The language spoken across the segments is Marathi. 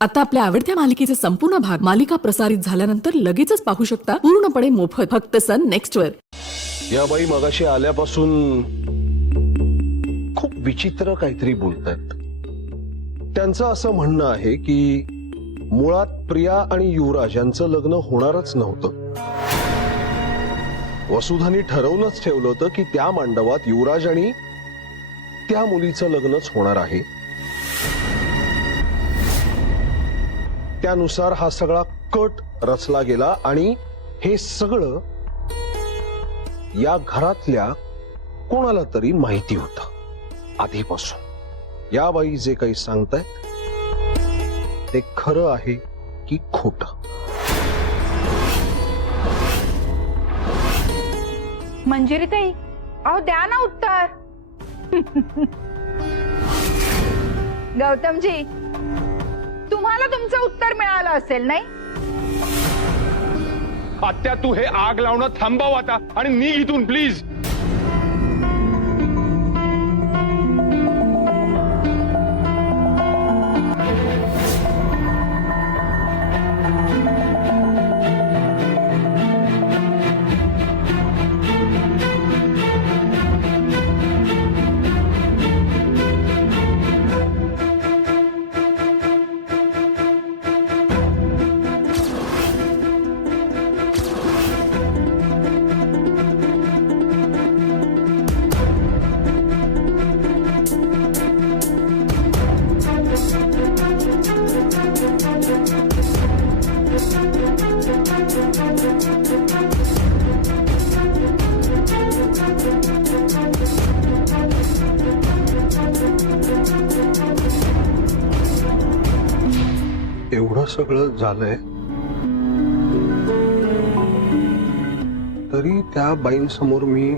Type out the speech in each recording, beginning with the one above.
आता आपल्या आवडत्या मालिकेचे संपूर्ण भाग मालिका प्रसारित झाल्यानंतर लगेचच पाहू शकता पूर्णपणे मोफत फक्त सन नेक्स्ट वर। या बाई मगाशी आल्यापासून खूप विचित्र काहीतरी बोलतायत। त्यांचं असं म्हणणं आहे की मुळात प्रिया आणि युवराज यांचं लग्न होणारच नव्हतं। वसुधानी ठरवूनच ठेवलं होतं की त्या मांडवात युवराज आणि त्या मुलीचं लग्नच होणार आहे। त्यानुसार हा सगळा कट रचला गेला आणि हे सगळं या घरातल्या कोणाला तरी माहिती होतं आधीपासून। या बाई जे काही सांगतायत ते खरं आहे की खोटं? मंजिरीताई, अहो द्या ना उत्तर। गौतमजी, तुम्हाला तुमचं उत्तर मिळालं असेल नाही? आत्या, तू हे आग लावणं थांबव आता आणि निघ इथून प्लीज। एवढं सगळं झालंय तरी त्या बाईंसमोर मी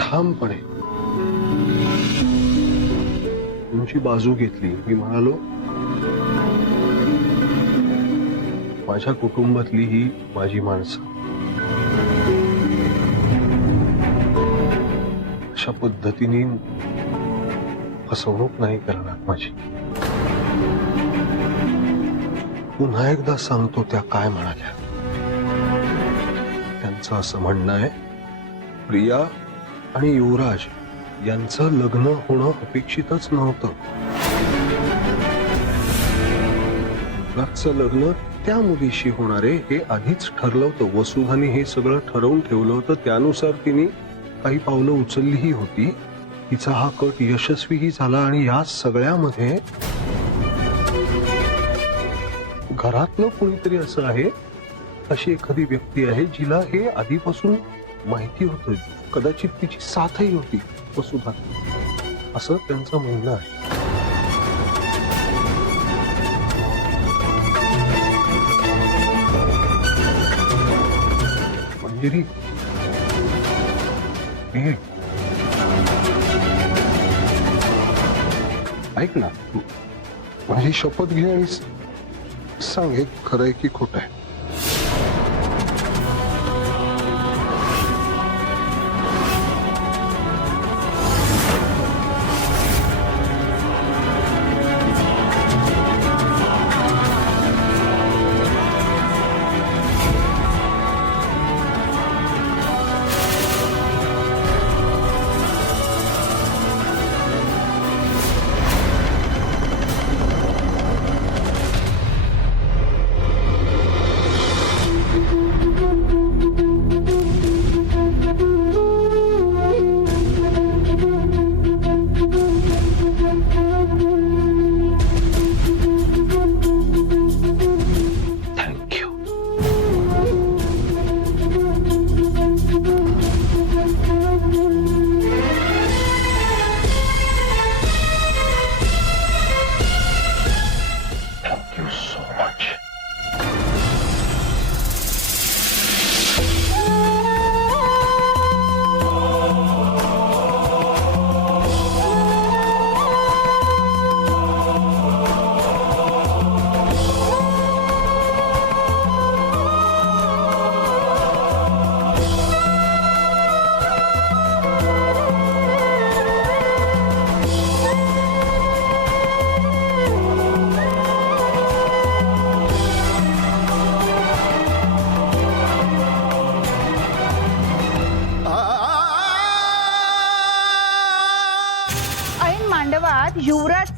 ठामपणे तुमची बाजू घेतली। मी म्हणालो माझ्या कुटुंबातली ही माझी माणसं अशा पद्धतीने फसवणूक नाही करणार माझी। पुन्हा एकदा सांगतो त्या काय म्हणाल्या। त्यांचं असं म्हणणं आहे प्रिया आणि युवराज यांचं लग्न होणं अपेक्षितच नव्हतं। युवराजचं लग्न त्या मुलीशी होणार आहे हे आधीच ठरलं होतं। वसुधाने हे सगळं ठरवून ठेवलं होतं। त्यानुसार तिने काही पावलं उचललीही होती। तिचा हा कट यशस्वीही झाला आणि या सगळ्यामध्ये घरातलं कोणीतरी असं आहे, अशी एखादी व्यक्ती आहे जिला हे आधीपासून माहिती होतं। कदाचित तिची साथही होती वसुधा, असं त्यांचं म्हणणं आहे। मंजिरी, ऐक ना, माझी शपथ घे आणि सांग हे खरं आहे की खोटं आहे?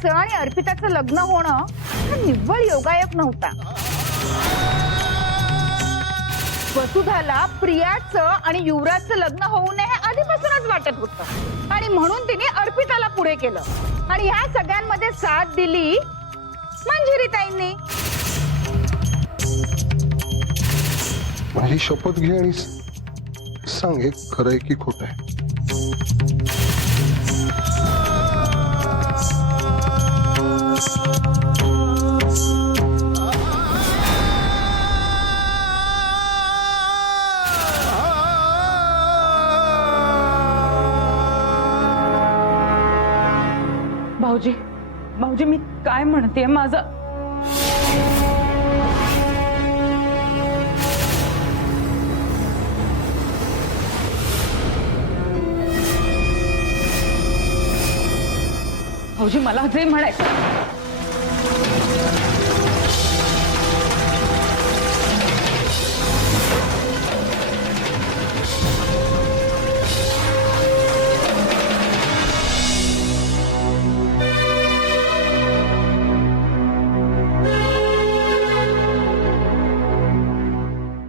युवराजचं आणि अर्पिताचं लग्न होणं हा निव्वळ योगायोग नव्हता. वसुधाला प्रियाचं आणि युवराजचं लग्न होऊ नये हे आधीपासूनच वाटत होतं आणि म्हणून तिने अर्पिताला पुढे केलं आणि ह्या सगळ्यांमध्ये साथ दिली मंजिरीताईंनी. माझी शपथ घे आणि सांग हे खरं आहे की खोटं आहे. भाऊजी भाऊजी मी काय म्हणते माझं भाऊजी मला जे म्हणायचं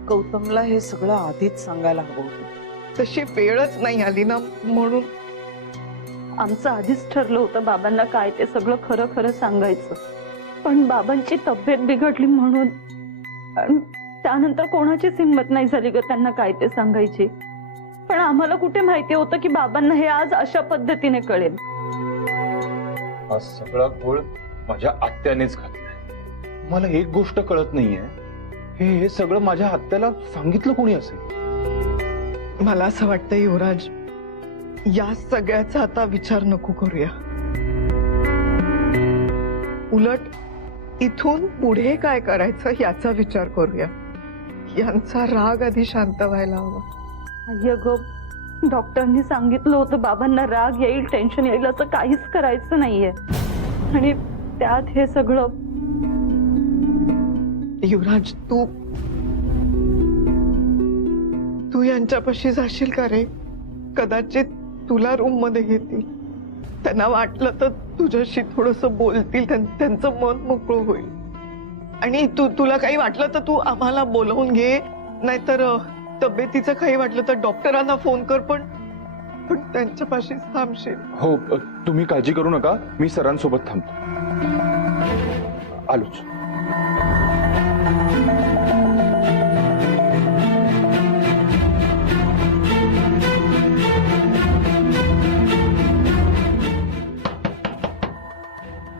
गौतमला हे सगळं आधीच सांगायला हवं होतं. तशी वेळच नाही आली ना म्हणून. आमचं आधीच ठरलं होतं बाबांना काय ते सगळं खरं खरं सांगायचं, पण बाबांची तब्येत बिघडली म्हणून आणि त्यानंतर कोणाचीच हिंमत नाही झाली ग त्यांना काय ते सांगायची. पण आम्हाला कुठे माहिती होतं की बाबांना हे आज अशा पद्धतीने कळेल. हा सगळा गोळ माझ्या आत्यानेच घातलाय. मला एक गोष्ट कळत नाहीये, हे सगळं माझ्या आत्याला सांगितलं कोणी असेल? मला असं वाटतं युवराज, या सगळ्याचा आता विचार नको करूया. उलट इथून पुढे काय करायचं याचा विचार करूया. यांचा राग आधी शांत व्हायला हवा. अय्य ग, डॉक्टरांनी सांगितलं होतं बाबांना राग येईल, टेन्शन येईल, असं काहीच करायचं नाहीये. आणि त्यात हे सगळं. युवराज, तू यांच्यापाशी जाशील का रे? कदाचित तुला रूम मध्ये घेतील. त्यांना वाटलं तर तुझ्याशी थोडस बोलतील, त्यांचं मन मोकळं होईल. आणि तुला काही वाटलं तर तू आम्हाला बोलवून घे, नाहीतर तब्येतीचं काही वाटलं तर डॉक्टरांना फोन कर. पण त्यांच्यापाशी थांबशील. हो, तुम्ही काळजी करू नका, मी सरांसोबत थांबतो. आलोच.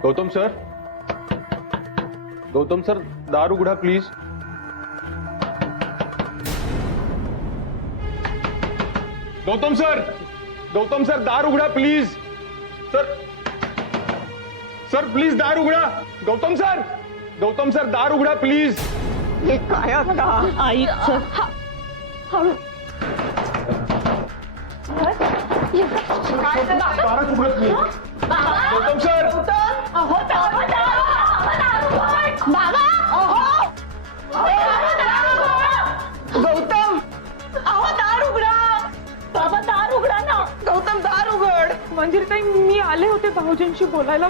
गौतम सर, गौतम सर, दार उघडा please. Gautam sir, Gautam sir, दार उघडा प्लीज. सर, सर प्लीज दार उघडा. गौतम सर, गौतम सर, दार उघडा प्लीज. हे काय आता? आई हळू. दारच उघडत नाही. गौतम सर, गौतम, अहो दार उघडा. बाबा दार उघडा ना. गौतम दार उघड. मंजिरीताई मी आले होते भाऊजींशी बोलायला,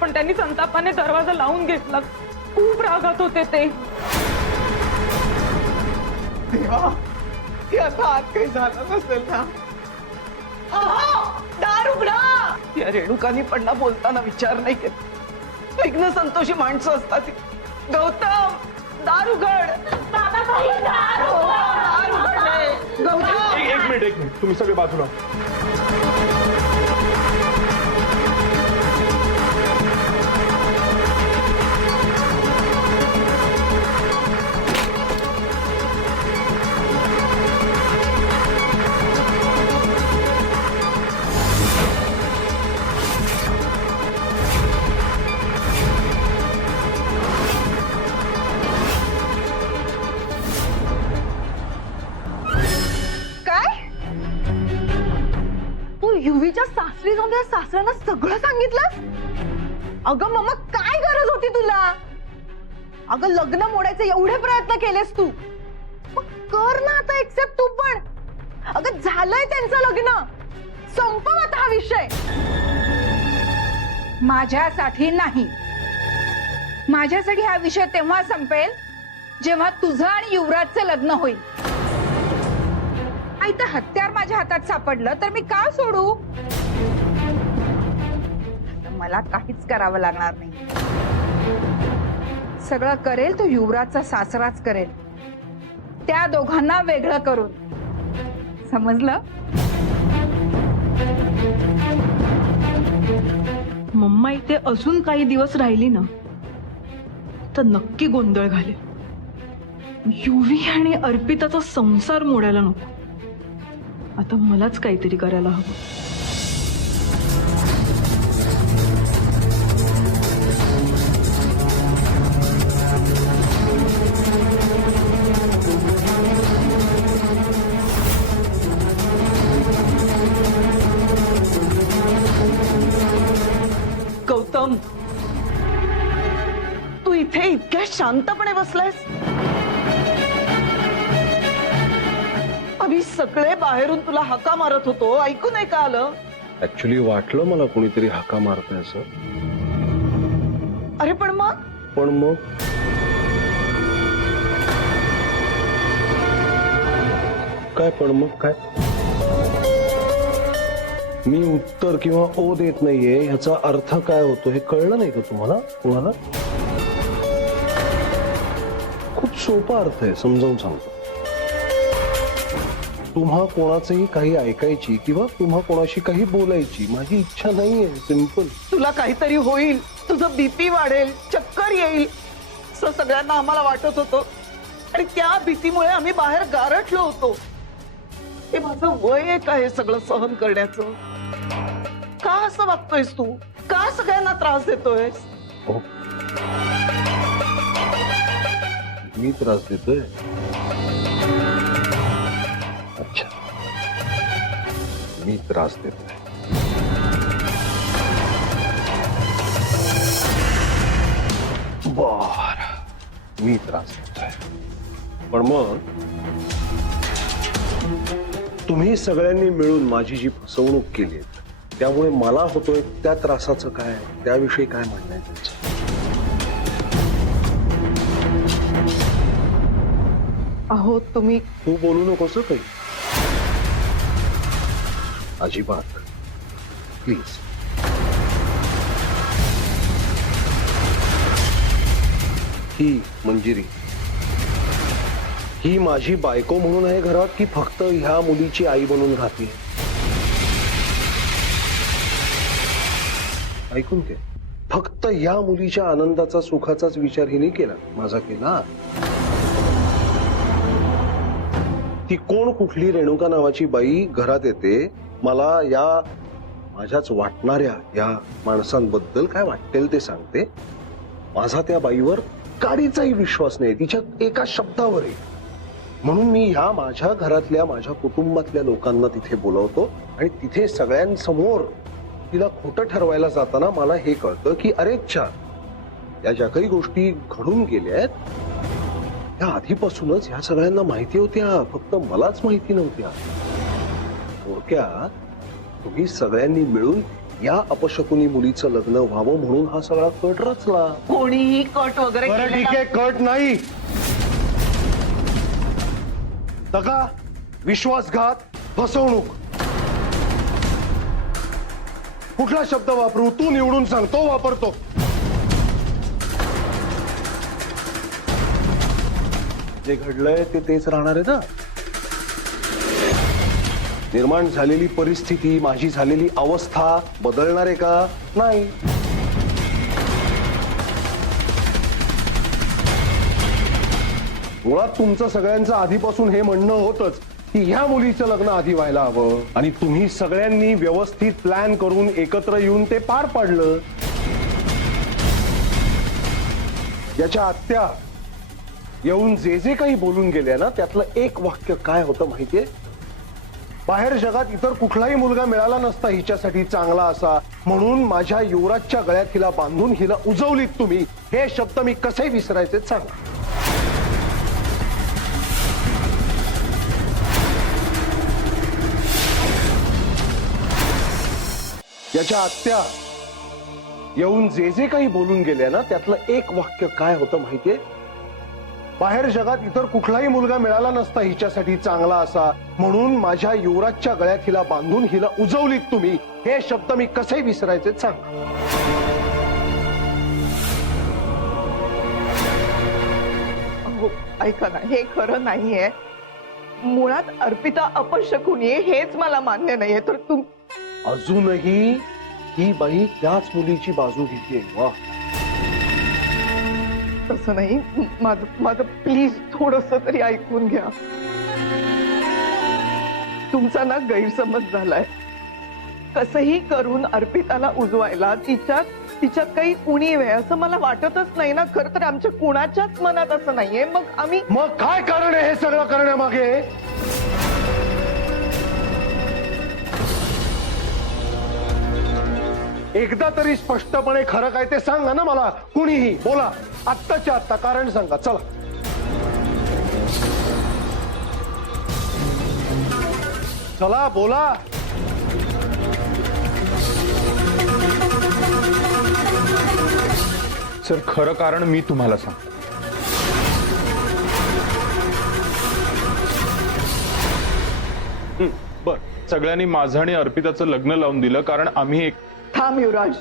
पण त्यांनी संतापाने दरवाजा लावून घेतला. खूप रागात होते ते. देवा, हे आता आत काही झालं नसेल ना? दार उघडा. या रेणुकानी पण ना बोलताना विचार नाही केला. विघ्न संतोषी माणसं असतात. गौतम, दार उघड. दार उघड रे. गौतम, एक मिनिट, तुम्ही सगळे बाजूला. युवीच्या सासरी जाऊन त्या सासऱ्यांना सगळं सांगितलंस? अगं मम्मा, काय गरज होती तुला? अगं लग्न मोडायचे एवढे प्रयत्न केलेस तू, मग कर ना आता एक्सेप्ट तू पण. अगं झालंय त्यांचं लग्न, संपव आता हा विषय. माझ्यासाठी नाही. माझ्यासाठी हा विषय तेव्हा संपेल जेव्हा तुझं आणि युवराजचं लग्न होईल. आई तर हत्यार माझ्या हातात सापडलं तर मी का सोडू? आता मला काहीच करावं लागणार नाही. सगळं करेल तो युवराजचा सासराच करेल, त्या दोघांना वेगळं करून. समजलं? मम्मा इथे अजून काही दिवस राहिली ना तर नक्की गोंधळ घालेल. युवी आणि अर्पिताचा संसार मोडायला नको. आता मलाच काहीतरी करायला हवं. गौतम, तू इथे इतक्या शांतपणे बसलायस? आम्ही सगळे बाहेरून तुला हाका मारत होतो, ऐकू नाही का आलं? ऍक्च्युली वाटलं मला कोणीतरी हाका मारतंय असं. अरे पण मग पण मग काय? पण मग काय? मी उत्तर किंवा ओ देत नाहीये ह्याचा अर्थ काय होतो हे कळलं नाही का तुम्हाला? तुम्हाला खूप सोपा अर्थ आहे, समजावून सांगतो. तुम्हा कोणाचंही काही ऐकायची किंवा तुम्हा कोणाशी काही बोलायची माझी इच्छा नाहीये. सिंपल. तुला काहीतरी होईल, तुझं बीपी वाढेल, चक्कर येईल असं सगळ्यांना आम्हाला वाटत होतं आणि त्या भीतीमुळे आम्ही बाहेर गारठलो होतो. हे माझं वय आहे का हे सगळं सहन करण्याचं? का असं वागतोयस तू? का सगळ्यांना त्रास देतोयस? हो. मी त्रास देतोय? अच्छा, मी त्रास देतोय. बर, मी त्रास देतोय. पण मग तुम्ही सगळ्यांनी मिळून माझी जी फसवणूक केली त्यामुळे मला होतोय त्या त्रासाचं काय? त्याविषयी काय म्हणणं आहे त्यांचं? अहो तुम्ही तू बोलू नकोस हं काही. अजिबात. प्लीज. ही मंजिरी ही माझी बायको म्हणून आहे घरात की फक्त ह्या मुलीची आई बनून राहते? ऐकून घे. फक्त ह्या मुलीच्या आनंदाचा सुखाचाच विचार हिने केला, माझा केला? ती कोण कुठली रेणुका नावाची बाई घरात येते, मला या माझ्याच वाटणाऱ्या या माणसांबद्दल काय वाटेल ते सांगते. माझा त्या बाईवर काडीचाही विश्वास नाही, तिच्या एका शब्दावरही. म्हणून मी ह्या माझ्या घरातल्या माझ्या कुटुंबातल्या लोकांना तिथे बोलवतो आणि तिथे सगळ्यांसमोर तिला खोटं ठरवायला जाताना मला हे कळतं की अरे अच्छा, या ज्या काही गोष्टी घडून गेल्यात त्या आधीपासूनच ह्या सगळ्यांना माहिती होत्या, फक्त मलाच माहिती नव्हत्या. थोडक्यात तुम्ही सगळ्यांनी मिळून या अपशकुनी मुलीचं लग्न व्हावं म्हणून हा सगळा कट रचला. कोणीही कट वगैरे बरं ठीक केलेला आहे, कट नाही. दगा, विश्वासघात, फसवणूक. कुठला शब्द वापरू? तू निवडून सांग, तो वापरतो. जे घडलंय ते तेच राहणार आहे ना? निर्माण झालेली परिस्थिती, माझी झालेली अवस्था बदलणार आहे का? नाही. मुळात तुमचं सगळ्यांचं आधीपासून हे म्हणणं होतच की ह्या मुलीचं लग्न आधी व्हायला हवं आणि तुम्ही सगळ्यांनी व्यवस्थित प्लॅन करून एकत्र येऊन ते पार पाडलं. याच्या आत्या येऊन जे जे काही बोलून गेल्या ना त्यातलं एक वाक्य काय होतं माहितीये? बाहेर जगात इतर कुठलाही मुलगा मिळाला नसता हिच्यासाठी चांगला असा, म्हणून माझ्या युवराजच्या गळ्यात हिला बांधून हिला उजवलीत तुम्ही. हे शब्द मी कसे विसरायचे सांगा? याच्या आत्या येऊन जे जे काही बोलून गेले ना त्यातलं एक वाक्य काय होतं माहितीये, बाहेर जगात इतर कुठलाही मुलगा मिळाला नसता हिच्यासाठी चांगला असा, म्हणून माझ्या युवराजच्या गळ्यात हिला बांधून हिला उजवलीत तुम्ही. हे शब्द मी कसे विसरायचे सांग. हो, ऐका ना, हे खरं नाहीये. मुळात अर्पिता अपशकुनी आहे हेच मला मान्य नाहीये. तर तुम अजूनही ही बाई त्याच मुलीची बाजू घेते. वा, तसं नाही. माझं प्लीज थोडस तरी ऐकून घ्या. तुमचा ना गैरसमज झालाय. कसंही करून अर्पिताला उजवायला तिच्यात काही उणीव आहे असं मला वाटतच नाही ना. खरं तर आमच्या कुणाच्याच मनात असं नाहीये. मग काय कारण आहे हे सगळं करण्यामागे? एकदा तरी स्पष्टपणे खरं काय ते सांगा ना मला. कुणीही बोला, आत्ताच्या आत्ता कारण सांगा. चला, चला बोला. सर, खरं कारण मी तुम्हाला सांगतो. बर, सगळ्यांनी माझं आणि अर्पिताचं लग्न लावून दिलं कारण आम्ही एक थांब युवराज.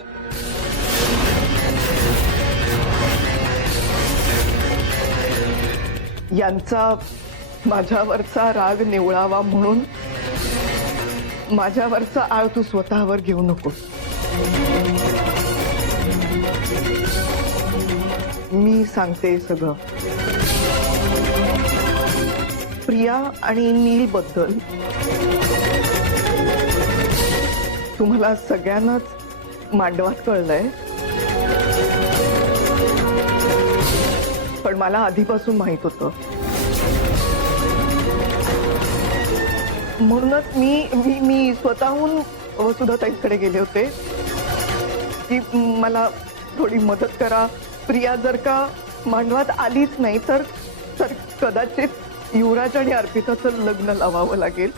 यांचा माझ्यावरचा राग निवळावा म्हणून माझ्यावरचा आळ तू स्वतःवर घेऊ नको. मी सांगते सगळं. प्रिया आणि नील बद्दल तुम्हाला सगळ्यांनाच मांडवात कळलंय, पण मला आधीपासून माहित होतं. म्हणूनच मी स्वतःहून वसुधाताईंकडे गेले होते की मला थोडी मदत करा. प्रिया जर का मांडवात आलीच नाही तर कदाचित युवराज आणि अर्पिताचं लग्न लावावं लागेल.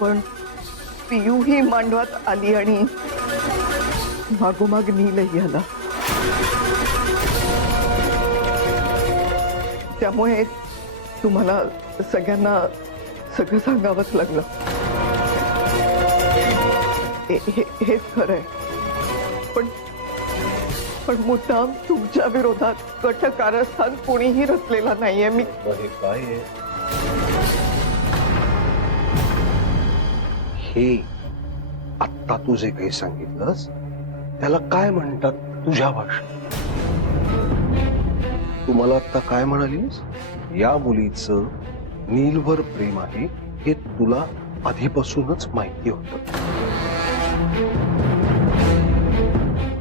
पण पियू ही मांडवात आली आणि मागोमाग नीलही आला. त्यामुळे तुम्हाला सगळ्यांना सगळं सांगावंच लागलं. हेच खरं आहे. पण मुद्दाम तुमच्या विरोधात कट कारस्थान कोणीही रचलेला नाहीये. मी हे काय आहे? हे आत्ता तू जे काही सांगितलंस त्याला काय म्हणतात तुझ्या भाषेत? तुम्हाला आता काय म्हणालीस? या मुलीचं नीलवर प्रेम आहे हे तुला आधीपासूनच माहिती होतं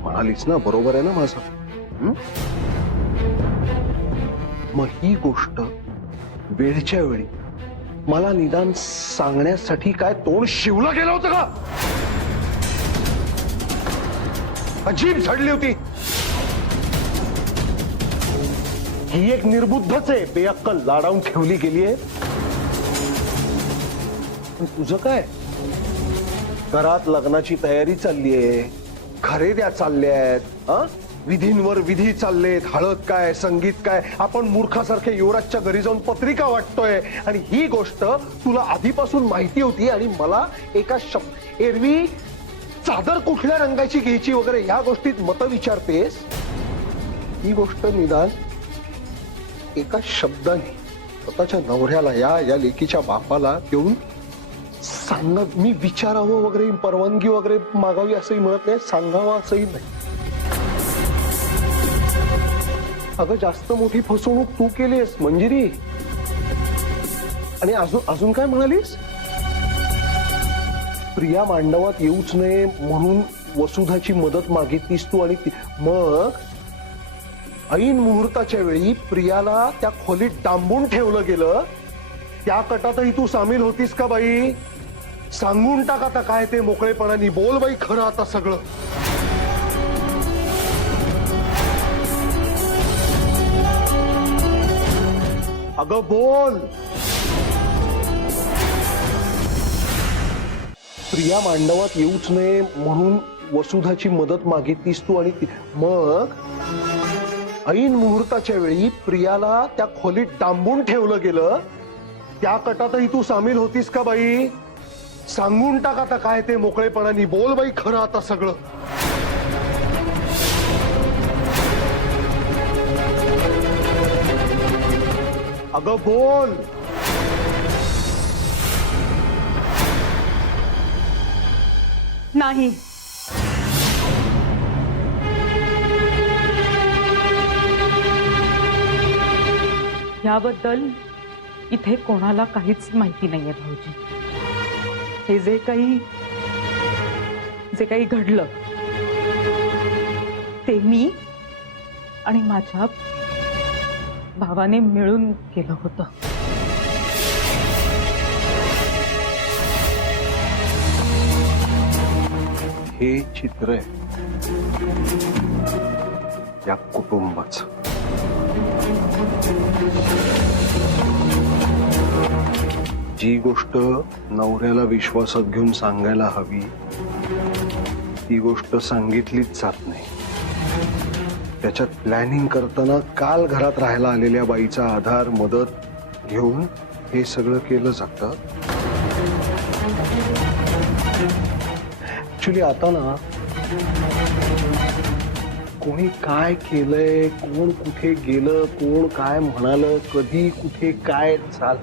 म्हणालीस ना? बरोबर आहे ना माझं? मग ही गोष्ट वेळच्या वेळी मला निदान सांगण्यासाठी काय तोंड शिवलं गेलं होतं का? अजीब झडली होती. ही एक निर्बुद्धच आहे, बेअक्कल लाडावून ठेवली गेलीये. पण तुझं काय? घरात लग्नाची तयारी चाललीये, खरेद्या चालल्यात, विधींवर विधी चाललेत, हळद काय, संगीत काय. आपण मूर्खासारखे युवराजच्या घरी जाऊन पत्रिका वाटतोय आणि ही गोष्ट तुला आधीपासून माहिती होती आणि मला एका एरवी चादर कुठल्या रंगाची घ्यायची वगैरे ह्या गोष्टीत मत विचारतेस. ही गोष्ट निदान एका शब्दाने स्वतःच्या नवऱ्याला या लेकीच्या बापाला घेऊन सांग. मी विचारावं वगैरे, परवानगी वगैरे मागावी असंही म्हणत नाही, सांगावं असंही नाही. अगं जास्त मोठी फसवणूक तू केलीस मंजिरी. आणि अजून काय म्हणालीस? प्रिया मांडवात येऊच नये म्हणून वसुधाची मदत मागितलीस तू. आणि मग ऐन मुहूर्ताच्या वेळी प्रियाला त्या खोलीत डांबून ठेवलं गेलं. त्या कटातही तू सामील होतीस का बाई? सांगून टाक आता काय ते मोकळेपणाने. बोल बाई खरं आता सगळं. अगं बोल. प्रिया मांडवात येऊच नये म्हणून वसुधाची मदत मागितलीस तू आणि मग ऐन मुहूर्ताच्या वेळी प्रियाला त्या खोलीत डांबून ठेवलं गेलं. त्या कटातही तू सामील होतीस का बाई? सांगून टाक आता काय ते मोकळेपणाने. बोल बाई खरं आता सगळं. अगं बोल. नाही. याबद्दल इथे कोणाला काहीच माहिती नाहीये भाऊजी. हे जे काही घडलं ते मी आणि माझ्या भावाने मिळून केलं होतं. हे चित्र आहे या कुटुंबाचं. जी गोष्ट नवऱ्याला विश्वासात घेऊन सांगायला हवी ती गोष्ट सांगितलीच जात नाही. त्याच्यात प्लॅनिंग करताना काल घरात राहायला आलेल्या बाईचा आधार मदत घेऊन हे सगळं केलं जातं. ऍक्च्युली आता ना कोणी काय केलंय, कोण कुठे गेलं, कोण काय म्हणालं, कधी कुठे काय चाल,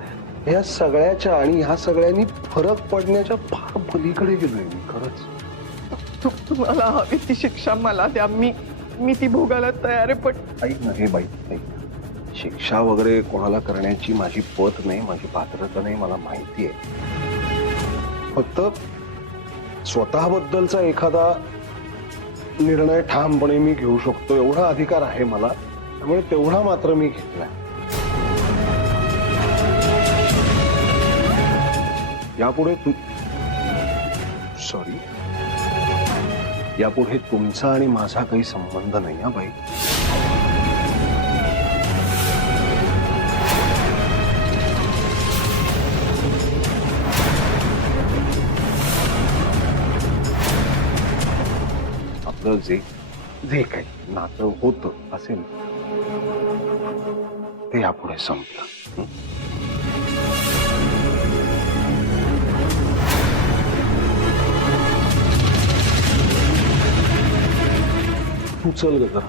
या सगळ्याच्या आणि ह्या सगळ्यांनी फरक पडण्याच्या फार पलीकडे गेलोय मी खरंच. तुम्हाला हवी ती शिक्षा मला द्या. मी ती भोगायला तयार आहे. पण ऐक ना हे बाई, ऐक ना. शिक्षा वगैरे कोणाला करण्याची माझी पत नाही, माझी पात्रता नाही, मला माहिती आहे. फक्त स्वतःबद्दलचा एखादा निर्णय ठामपणे मी घेऊ शकतो एवढा अधिकार आहे मला. त्यामुळे तेवढा मात्र मी घेतलाय. यापुढे यापुढे तुमचा आणि माझा काही संबंध नाही हा बाई. आपलं जे काही नातं होतं असेल ते यापुढे संपलं. तू चल ग जरा.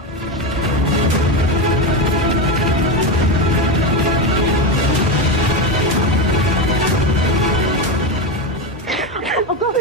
अगं,